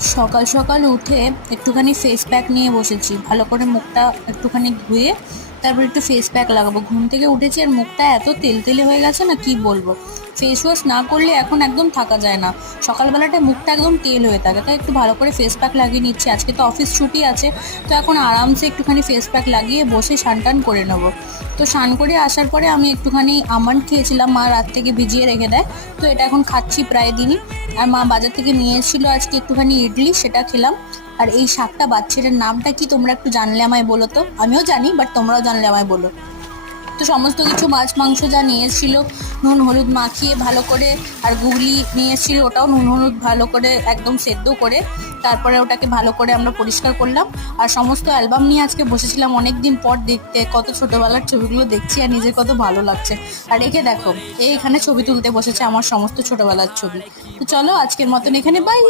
সকাল সকাল উঠে একটুখানি ফেস প্যাক নিয়ে বসেছি, ভালো করে মুখটা একটুখানি ধুয়ে তারপর একটু ফেস প্যাক লাগাবো। ঘুম থেকে উঠেছি আর মুখটা এত তেলতেলে হয়ে গেছে না, কি বলবো। ফেস ওয়াশ না করলে এখন একদম থাকা যায় না, সকালবেলাটা মুখটা একদম তেল হয়ে থাকে, তাই একটু ভালো করে ফেস প্যাক লাগিয়ে নিচ্ছি। আজকে তো অফিস ছুটি আছে, তো এখন আরামসে একটুখানি ফেস প্যাক লাগিয়ে বসে স্নান টান করে নেবো। তো স্নান করে আসার পরে আমি একটুখানি আমন্ড খেয়েছিলাম, মা রাত থেকে ভিজিয়ে রেখে দেয়, তো এটা এখন খাচ্ছি প্রায় দিনই। আর মা বাজার থেকে নিয়ে এসেছিলো আজকে একটুখানি ইডলি, সেটা খেলাম। আর এই শাকটা বাচ্চাটার নামটা কি তোমরা একটু জানলে আমায় বলো তো, আমিও জানি বাট তোমরাও জানলে আমায় বলো। তো সমস্ত কিছু মাছ মাংস যা নিয়ে এসেছিল নুন হলুদ মাখিয়ে ভালো করে, আর গুগলি নিয়ে এসেছিল ওটাও নুন হলুদ ভালো করে একদম সেদ্ধ করে, তারপরে ওটাকে ভালো করে আমরা পরিষ্কার করলাম। আর সমস্ত অ্যালবাম নিয়ে আজকে বসেছিলাম অনেক দিন পর দেখতে, কত ছোটোবেলার ছবিগুলো দেখছি আর নিজের কত ভালো লাগছে। আর একে দেখো, এইখানে ছবি তুলতে বসেছে আমার সমস্ত ছোটোবেলার ছবি। তো চলো আজকের মতন এখানে বাই।